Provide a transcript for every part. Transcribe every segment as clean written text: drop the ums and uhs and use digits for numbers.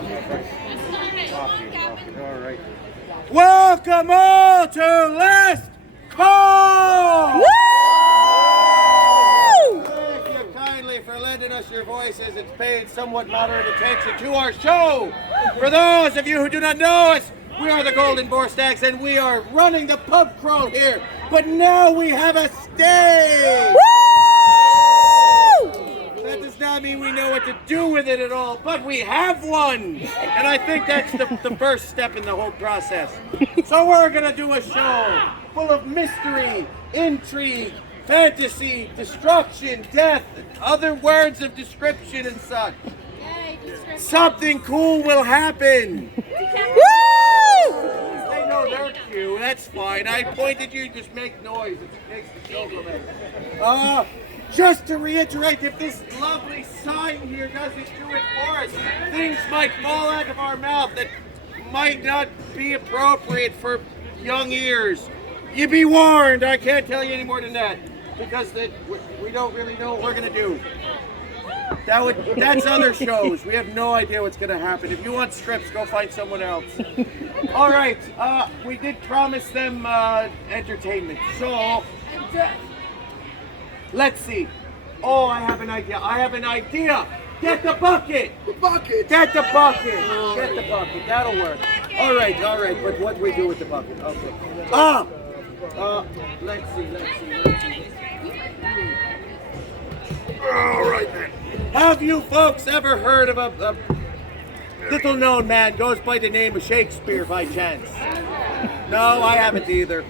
All right. Welcome all to Last Call! Woo! Thank you kindly for lending us your voices and paying somewhat moderate attention to our show. For those of you who do not know us, we are the Golden Boar Stacks and we are running the pub crawl here. But now we have a stage! Woo! That does not mean we know what to do with it at all, but we have one! And I think that's the first step in the whole process. So we're gonna do a show full of mystery, intrigue, fantasy, destruction, death, other words of description and such. Something cool will happen! Woo! They know their cue, that's fine. I pointed you, just make noise. It makes the show go better. Just to reiterate, if this lovely sign here doesn't do it for us, things might fall out of our mouth that might not be appropriate for young ears. You be warned, I can't tell you any more than that, because we don't really know what we're going to do. That's other shows. We have no idea what's going to happen. If you want scripts, go find someone else. All right, we did promise them entertainment, so let's see. Oh, I have an idea. Get the bucket. The bucket. Get the bucket. Get the bucket. That'll work. All right. But what do we do with the bucket? Okay. Let's see. All right, then. Have you folks ever heard of a little-known man goes by the name of Shakespeare by chance? No, I haven't either.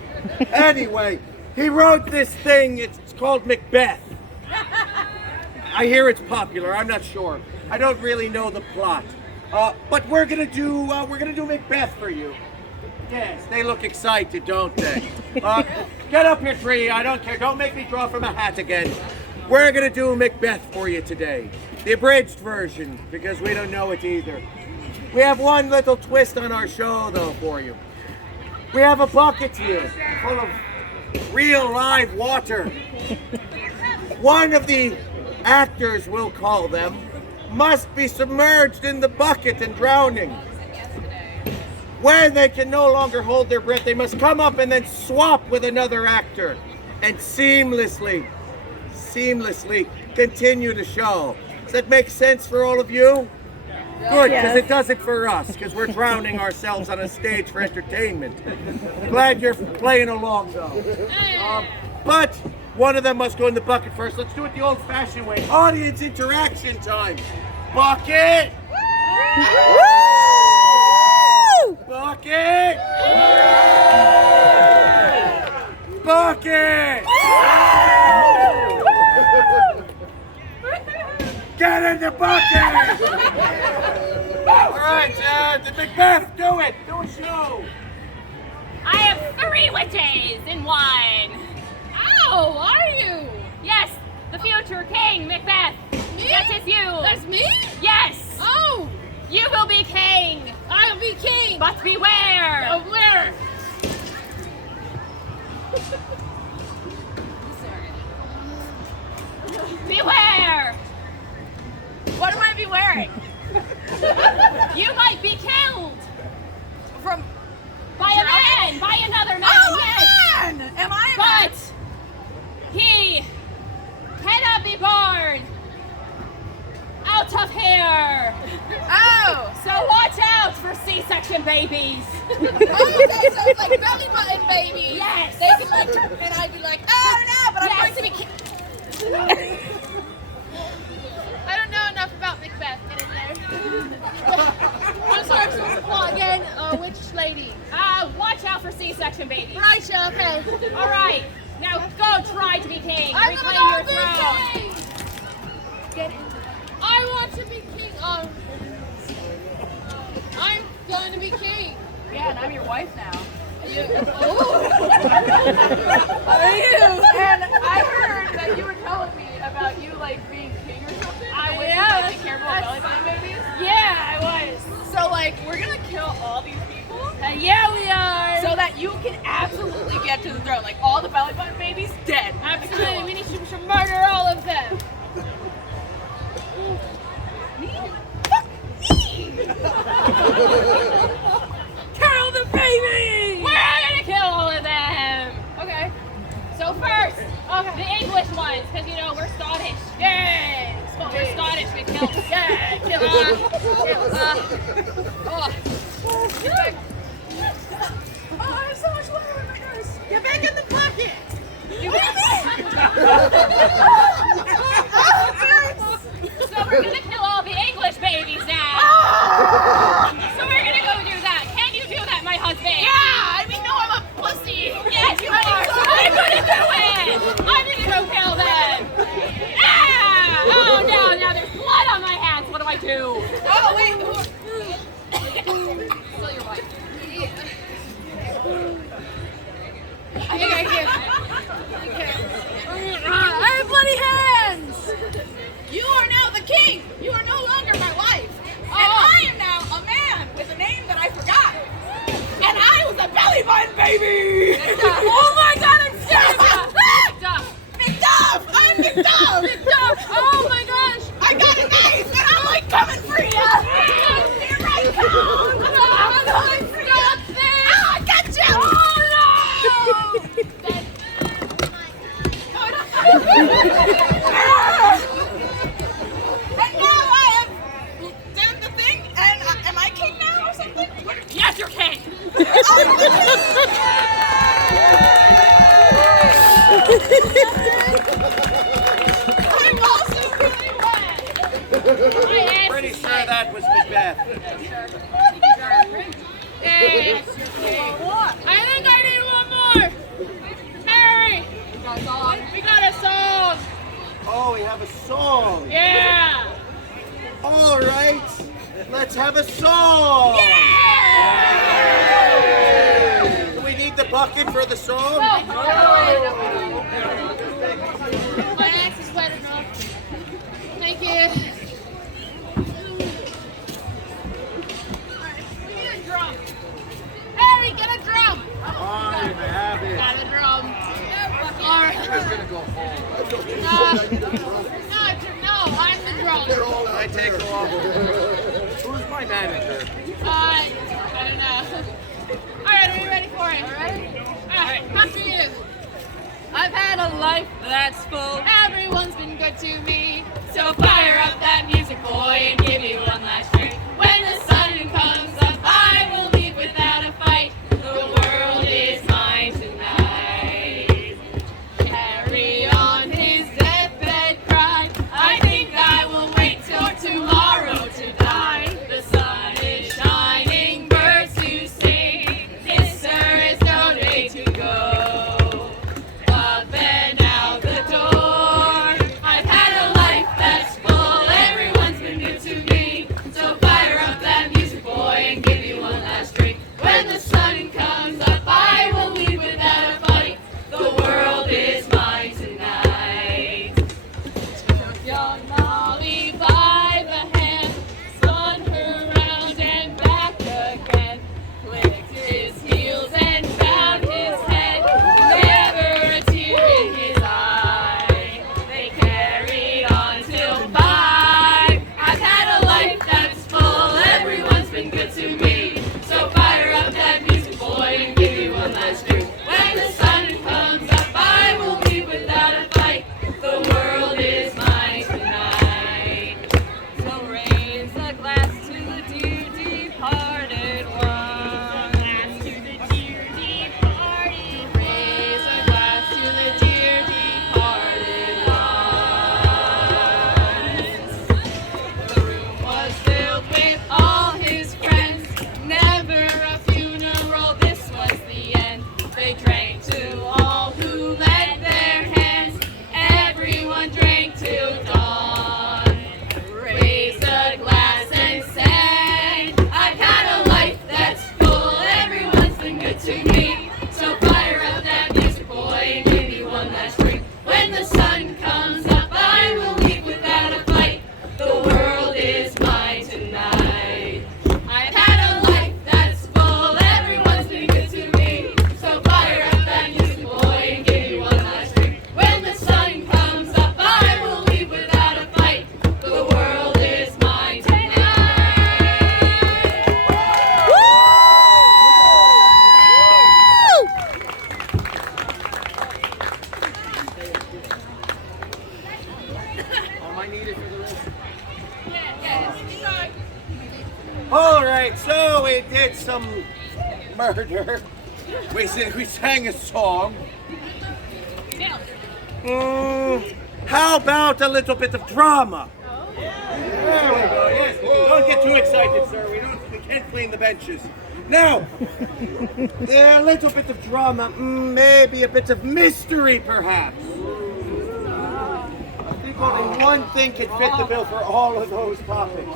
Anyway, he wrote this thing. It's called Macbeth. I hear it's popular. I'm not sure. I don't really know the plot. But we're gonna do Macbeth for you. Yes, they look excited, don't they? Get up here, Tree. I don't care. Don't make me draw from a hat again. We're gonna do Macbeth for you today. The abridged version, because we don't know it either. We have one little twist on our show, though, for you. We have a bucket here full of real live water. One of the actors, we'll call them, must be submerged in the bucket and drowning. When they can no longer hold their breath, they must come up and then swap with another actor and seamlessly continue the show. Does that make sense for all of you? Good, because it does it for us, because we're drowning ourselves on a stage for entertainment. Glad you're playing along, though. But one of them must go in the bucket first. Let's do it the old-fashioned way. Audience interaction time. Bucket! Woo! Bucket! Bucket! Get in the bucket! All right, the Macbeth, do it! Do a show! I have 3 witches in one. Oh, are you? Yes, the future king, Macbeth. Me? That is you. That's me? Yes. Oh, You will be king. I'll be king. But beware. Of where? Beware. What am I be wearing? You might be killed From by a man, by another man. Oh, yes. man! Am I a man? But he cannot be born out of here. Oh! So watch out for C-section babies. Oh, okay, so it's like belly button babies. Yes. They can like, and I'd be like, oh no, but I'm Yes. going to be king. I don't know enough about Macbeth. Get in there. I'm sorry, I'm supposed to plot again. Which lady? Watch out for C-section babies. Right, okay. All right. Now go try to be king. I'm Reclaim gonna your be throne. king. Get in. I want to be king. I'm going to be king. Yeah, and I'm your wife now. You, oh. Are you? And I heard that you were telling me about you like being king or something. I The way you, am. like, be careful of belly button babies. Yeah, I was. So like we're gonna kill all these people Yeah, we are. so that you can absolutely get to the throne. Like all the belly button babies dead. Absolutely, we should murder all of them. Me? Fuck me! Yeah, killer. Oh. Get back. Oh, I have so much water in my nose. Get back in the bucket. You So we're gonna kill all the English babies now. So we're gonna go do that. Can you do that, my husband? Yeah, I mean, no, I'm a pussy. Yes, you are. So I'm gonna do it. I'm gonna go kill them. Ah! Oh no! Now there's blood on my hands. What do I do? Oh, wait. Still your wife. I have bloody hands. You are now the king. You are no longer my wife. And I am now a man with a name that I forgot. And I was a belly button baby. Oh my God, I'm serious. McDuff. I'm McDuff. McDuff. Oh my gosh. I got a knife and I'm like coming for you. Here I come. I'm coming for you. Ah, I got you. Oh no. And now I have done the thing, and am I king now or something? Yes, you're king. I'm the king! I'm also really wet. Pretty sure that was Macbeth. Hey, I think I need one more. Harry, we got a song. Oh, we have a song. Yeah. All right, let's have a song. Do we need the bucket for the song? My axe is wet enough. Thank you. Alright, we need a drum. Harry, get a drum. I have it. Got a drum. Alright. No, I'm the drum. I take off. Who's my manager? I don't know. Alright, are you ready for it? Alright, after you. I've had a life that's full. Everyone's been good to me. So fire up that music, boy, and give me one last drink. When the sun comes up, I will leave without a fight. The world is mine tonight. Carry on his deathbed cry. I think I will wait till tomorrow to die. The sun is shining, birds to sing. This sir is no day to go. Up and out the door. I've had a life that's full. Everyone's been good to me. All right, so we did some murder. We sang a song. How about a little bit of drama? There we go. Yes. Don't get too excited, sir. We can't clean the benches. Now, a little bit of drama, maybe a bit of mystery, perhaps. I think only one thing could fit the bill for all of those topics.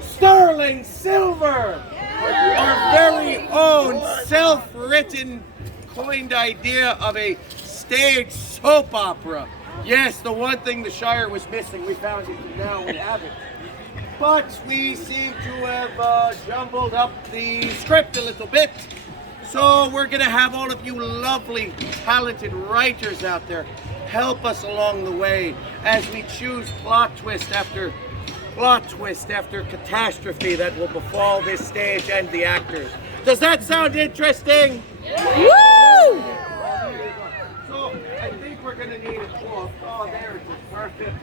Sterling silver! Our very own self-written, coined idea of a stage soap opera. Yes, the one thing the Shire was missing, we found it, and now we have it. But we seem to have jumbled up the script a little bit. So we're going to have all of you lovely, talented writers out there help us along the way as we choose plot twist after catastrophe that will befall this stage and the actors. Does that sound interesting? Woo! So I think we're going to need a cloth. Oh, there it is. Perfect.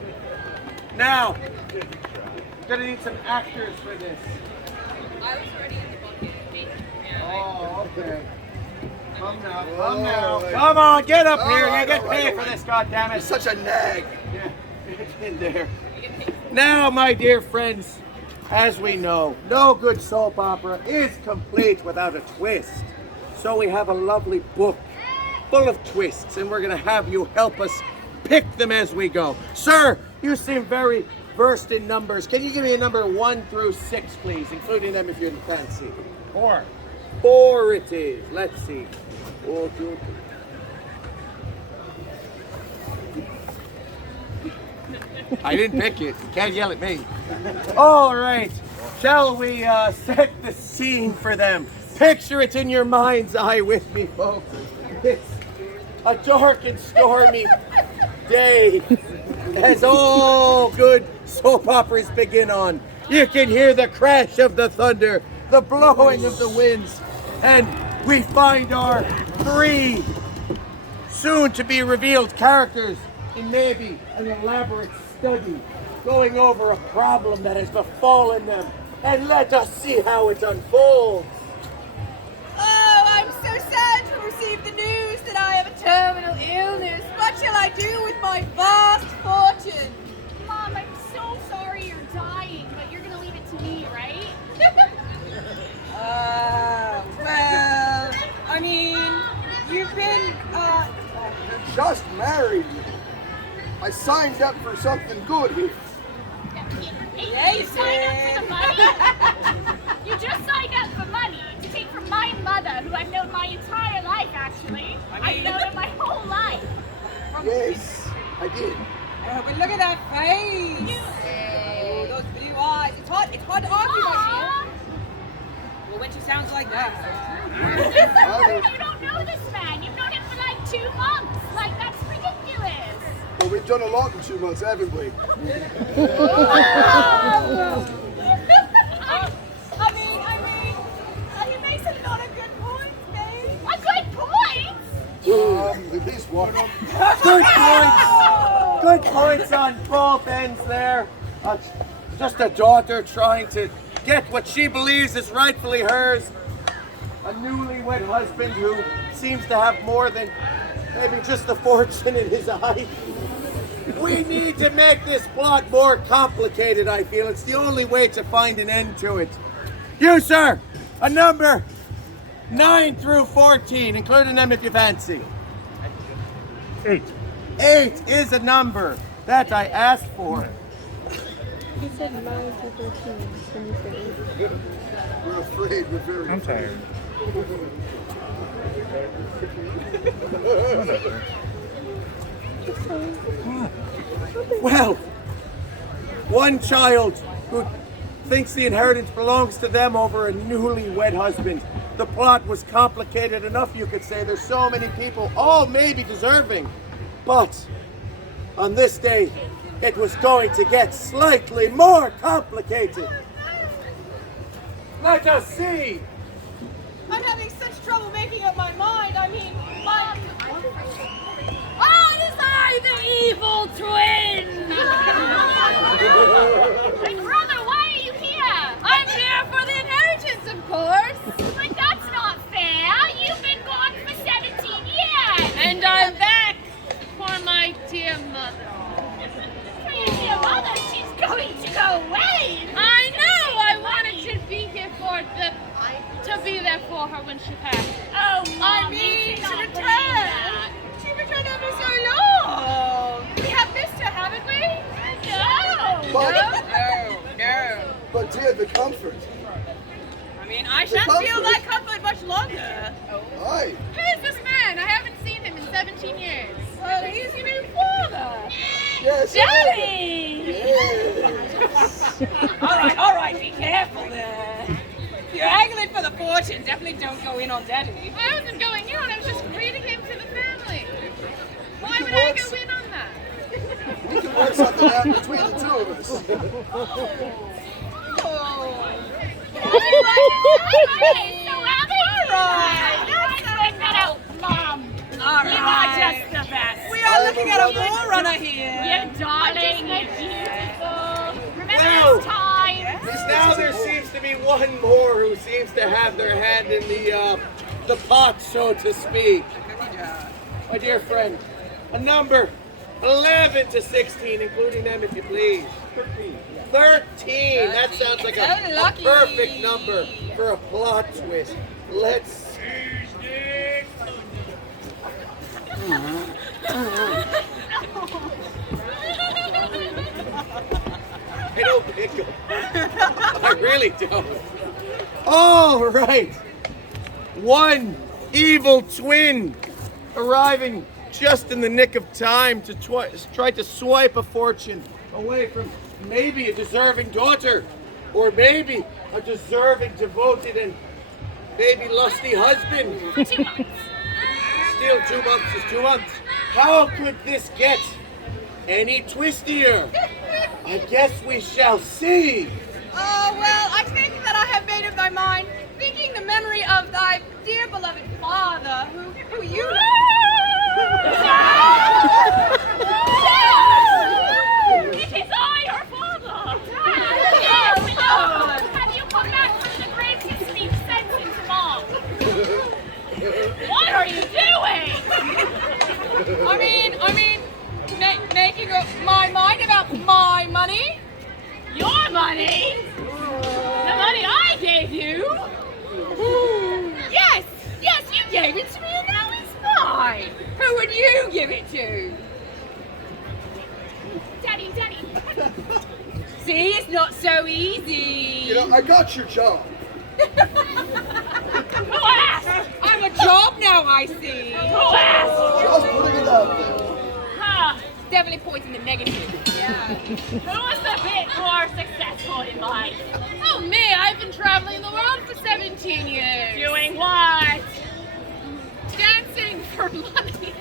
Now, we're going to need some actors for this. I was already in the bucket. Oh, okay. Come now. Come on, get up here. You get paid for this, goddammit. Such a nag. Yeah, it's in there. Now, my dear friends, as we know, no good soap opera is complete without a twist. So we have a lovely book full of twists, and we're going to have you help us pick them as we go. Sir, you seem very versed in numbers. Can you give me a number 1 through 6, please, including them if you fancy? 4. 4 it is. Let's see. 4, 2, 3. I didn't pick it. You can't yell at me. All right. Shall we set the scene for them? Picture it in your mind's eye with me, folks. It's a dark and stormy day, as all good soap operas begin on. You can hear the crash of the thunder, the blowing of the winds, and we find our 3 soon-to-be revealed characters in maybe an elaborate study, going over a problem that has befallen them, and let us see how it unfolds. Oh, I'm so sad to receive the news that I have a terminal illness. What shall I do with my vast fortune? Mom, I'm so sorry you're dying, but you're gonna leave it to me, right? Well, I mean, you've been, Just married. I signed up for something good here. Hey, you signed up for the money? You just signed up for money to take from my mother, who I've known my entire life, actually. I've known her my whole life. Yes, I did. but look at that face. Oh, those blue eyes. It's hard to argue Aw. Well, when she sounds like that. You don't know this man. You've known him for like 2 months. Like, that's ridiculous. Well, we've done a lot in 2 months, haven't we? He makes a lot of good points, babe. A good point. At least one. Good points. Good points on both ends there. Just a daughter trying to get what she believes is rightfully hers. A newlywed husband who seems to have more than maybe just the fortune in his eye. We need to make this plot more complicated, I feel. It's the only way to find an end to it. You, sir, a number 9 through 14, including them if you fancy. 8. 8 is a number that I asked for. He said 9 to 13, and you said 8. We're afraid. We're very I'm tired. Well, one child who thinks the inheritance belongs to them over a newlywed husband. The plot was complicated enough, you could say. There's so many people, all maybe deserving. But on this day, it was going to get slightly more complicated. Let us see. I'm having such trouble making up my mind. I mean, my... Oh, it is I, the evil twin! My brother, why are you here? I'm here for the when she passed. Oh, Mom, I mean, you she cannot believe returned. that. She returned after so long. We have missed her, haven't we? No. No. But dear, the comfort. I mean, I shan't feel that comfort much longer. Aye. Who's this man? I haven't seen him in 17 years. Well, he's your new father. Yes. Daddy! Yes. All right, be careful there. If you're angling for the fortune, definitely don't go in on Daddy. I wasn't going in on him, I was just greeting him to the family. Why would I go in on that? We can work something out between the two of us. Mom, All you are right. just the best. We are looking at a forerunner here. You darling, you beautiful. Remember Wow. this time? Now there seems to be one more who seems to have their hand in the pot, so to speak. My dear friend, a number 11 to 16, including them, if you please. 13. That sounds like a lucky. perfect number for a plot twist. Let's see. I don't pick them. I really don't. All right. One evil twin arriving just in the nick of time to try to swipe a fortune away from maybe a deserving daughter, or maybe a deserving, devoted, and maybe lusty husband. 2 months. Still 2 months is 2 months. How could this get any twistier? I guess we shall see. Oh, well, I think that I have made up thy mind, thinking the memory of thy dear beloved father, who you It is I, your father. Yes, we know. Have you come back from the grave to speak sense into Mom? What are you doing? I mean, making up my mind about my money? Your money? The money I gave you? Yes, you gave it to me and now it's mine. Who would you give it to? Daddy. See, it's not so easy. You know, I got your job. Who asked? I'm a job now, I see. Who asked? Just putting it out there. Huh. Definitely points in the negative. Yeah. Who was a bit more successful in life? Oh, me, I've been traveling the world for 17 years. Doing what? Dancing for money.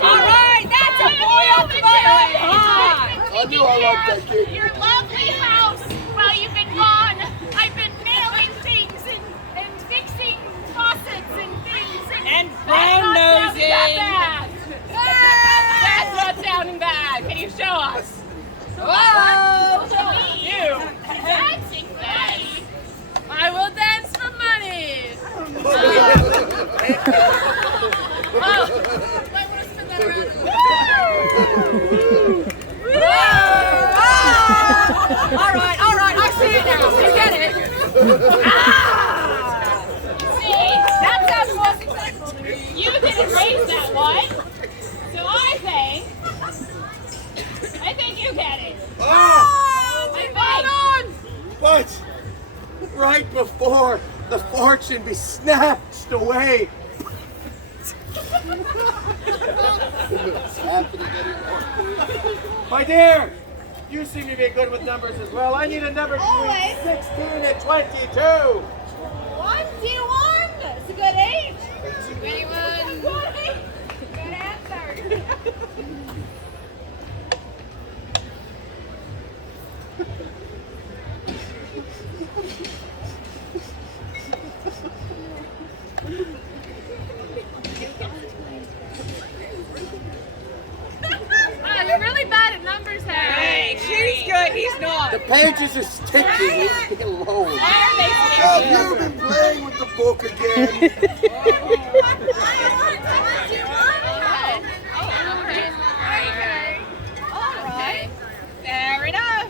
All right, that's a boy after my own heart. I knew I liked that kid. Your lovely house while you've been gone. I've been nailing things and fixing faucets and things. And That's brown not sounding that nosing. bad. That's not sounding bad. Can you show us? Whoa! Show me. You. Dancing, Daddy. I will dance for money. All right, I see it now. You get it? See, that sounds more successful to me. You didn't raise that one. So I think you get it. Ah! I think. But right before the fortune be snatched away. What's happening anymore? My dear, you seem to be good with numbers as well. I need a number between 16 and 22. 21. It's a good age. 21. Good answer. You're really bad at numbers, Harry. Hey, she's good. He's not. The pages are sticky. Leave me alone. Have you been playing with the book again? Alright. Fair enough.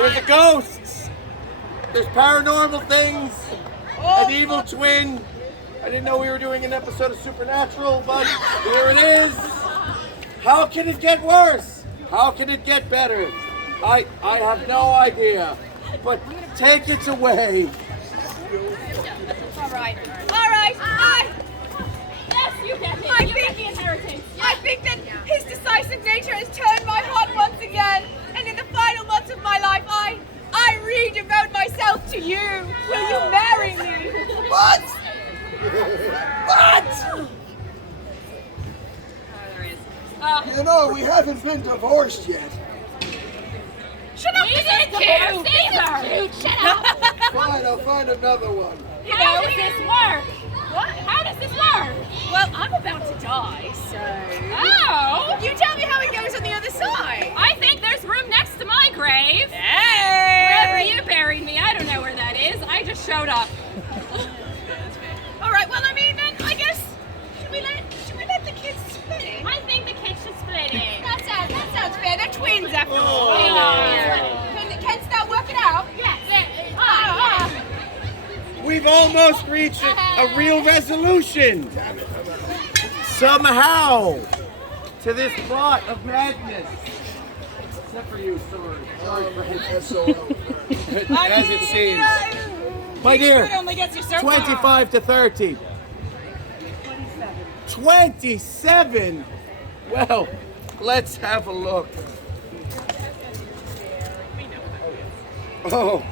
There's a ghosts. There's paranormal things. An evil twin. I didn't know we were doing an episode of Supernatural, but here it is. How can it get worse? How can it get better? I have no idea. But take it away. All right. Yes, you get it. I You think- get the inheritance. I think that his decisive nature has turned my heart once again, and in the final months of my life, I re-devote myself to you. Will you marry me? What? What? You know, we haven't been divorced yet. Shut up, We didn't divorce either. Shut up. Fine, I'll find another one. How does this work? What? How does this work? Well, I'm about to die, so... Oh! You tell me how it goes on the other side. I think there's room next to my grave. Hey! Wherever you buried me, I don't know where that is. I just showed up. All right, well, I mean, then, I guess, should we let the kids split it? I think the kids should split it. That sounds fair. They're twins, after all. Yeah. Can start working out? Yes. We've almost reached a real resolution. Somehow. To this plot of madness. Except for you, Sword. Sorry for SOL. as it seems. My dear, It only gets you so 25 to 30. 27? Well, let's have a look. Oh.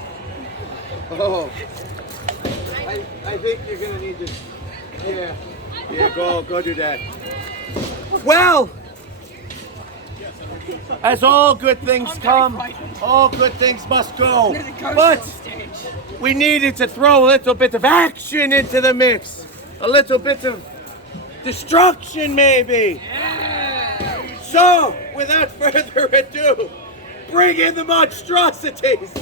I think you're gonna need to. Yeah, go do that. Well, as all good things come, all good things must go. But we needed to throw a little bit of action into the mix. A little bit of destruction, maybe. So, without further ado, bring in the monstrosities.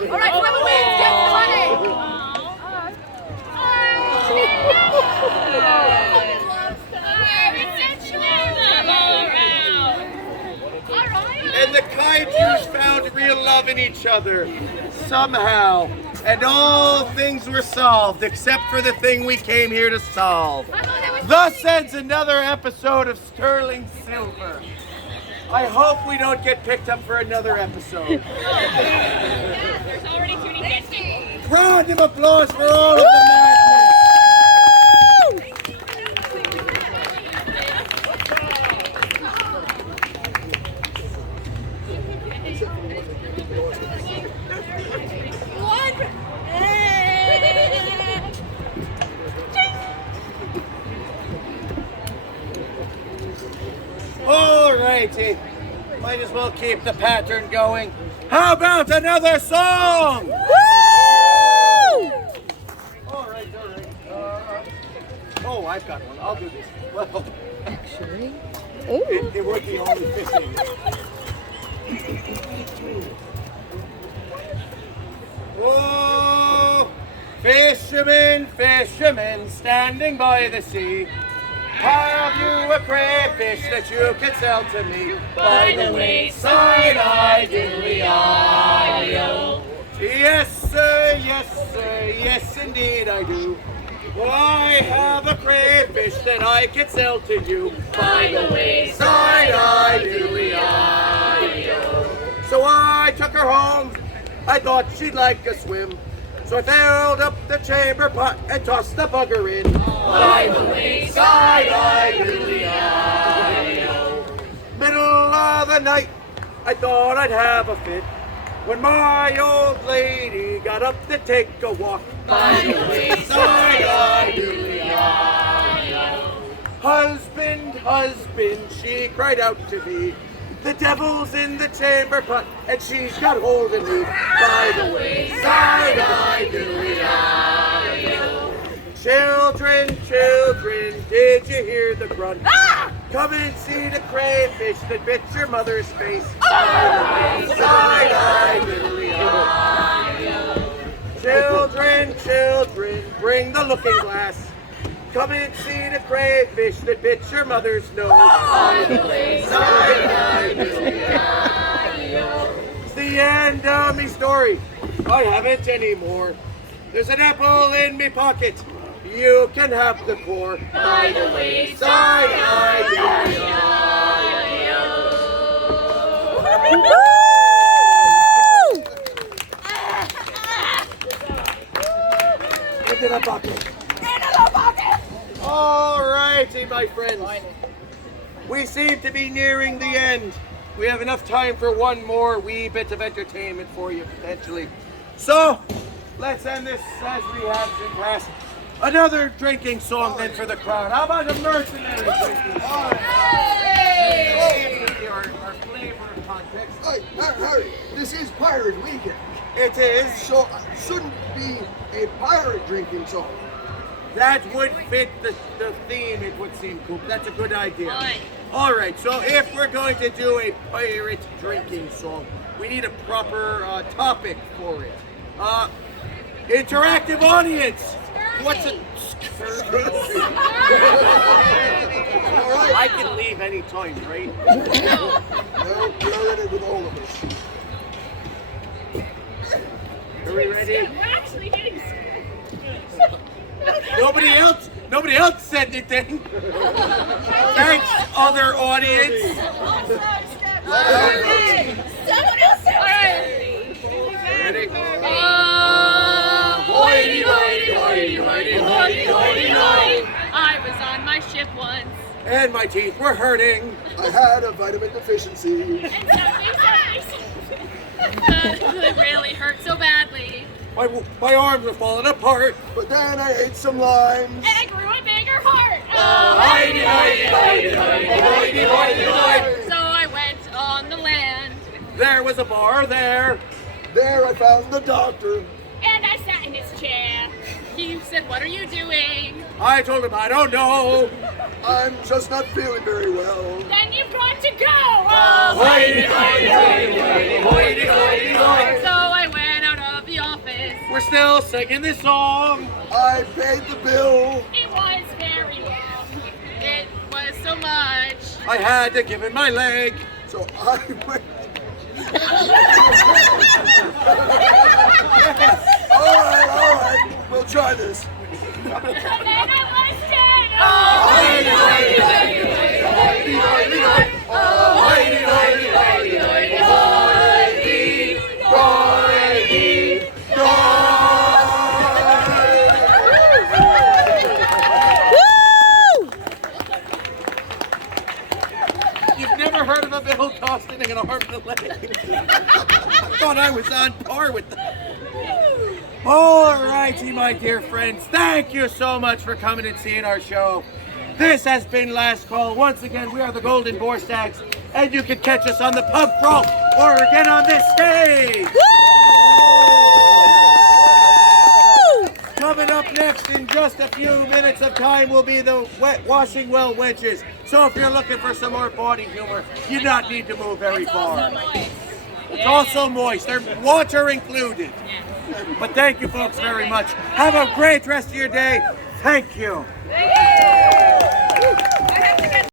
All right, whoever wins gets the money. And the kaijus found real love in each other, somehow. And all things were solved, except for the thing we came here to solve. Thus ends another episode of Sterling Silver. I hope we don't get picked up for another episode. There's already too many people. Round of applause for all of the madness. Alrighty, might as well keep the pattern going. How about another song? Woo! Alright. Oh, I've got one. I'll do this. Well, Actually. it would be only fitting. Oh, fisherman, standing by the sea. Have you a crayfish that you can sell to me? By the wayside, I-do-I-O. Yes, sir, yes, indeed I do. I have a crayfish that I can sell to you. By the wayside, I-do-I-O. So I took her home. I thought she'd like a swim. So I filled up the chamber pot and tossed the bugger in. By the wayside, I-do-I-O. Middle of the night, I thought I'd have a fit. When my old lady got up to take a walk. By the wayside, I-do-I-O. Husband, she cried out to me. The devil's in the chamber pot, and she's got hold of me. By the wayside, I-do-I-O. Children, did you hear the grunt? Ah! Come and see the crayfish that bit your mother's face. Side-eye, diddly-eye. Children, children, bring the looking glass. Come and see the crayfish that bit your mother's nose. Side-eye, diddly-eye. It's the end of me story. I haven't anymore. There's an apple in me pocket. You can have the core. By the way, Side-eye, into the bucket. All righty, my friends. We seem to be nearing the end. We have enough time for one more wee bit of entertainment for you, potentially. So, let's end this as we have in class. Another drinking song then for the crowd. How about a mercenary drinking song? Our flavor of context. Hey, Harry, this is Pirate Weekend. It is. So shouldn't be a pirate drinking song. That would fit the theme, it would seem, Coop. That's a good idea. Fine. All right, so if we're going to do a pirate drinking song, we need a proper topic for it. Interactive audience. What's it? I can leave any time, right? No, you're in it with all of us. Are we ready? We're actually getting Nobody else said anything. Thanks, other audience. Someone else said Ready? Hoity, hoity, hoity, hoity, hoity, hoity, hoity. I was on my ship once. And my teeth were hurting. I had a vitamin deficiency. It really hurt so badly. My arms were falling apart. But then I ate some limes. And I grew a bigger heart. Hoity, hoity, hoity, hoity, hoity, hoity, hoity. So I went on the land. There was a bar there. There I found the doctor. And I sat in his chair. He said, "What are you doing?" I told him I don't know. I'm just not feeling very well. Then you've got to go. Hoity, hoity, hoity, hoity, hoity, hoity, hoity. So I went out of the office. We're still singing this song. I paid the bill. It was very long. It was so much. I had to give him my leg. So I went. All right. We'll try this. And then I was dead. Hoity, hoity, hoity, hoity, hoity, hoity. Hoity, hoity, hoity, hoity, hoity, hoity. You've never heard of a bill costing an arm and a leg? I thought I was on par with them. All righty, my dear friends. Thank you so much for coming and seeing our show. This has been Last Call. Once again, we are the Golden Boar Stacks, and you can catch us on the pub crawl or again on this stage. Coming up next in just a few minutes of time will be the Wet Washing Well Wenches. So if you're looking for some more body humor, you not need to move very far. It's also moist. There's water included. But thank you folks very much. Have a great rest of your day. Thank you. Thank you.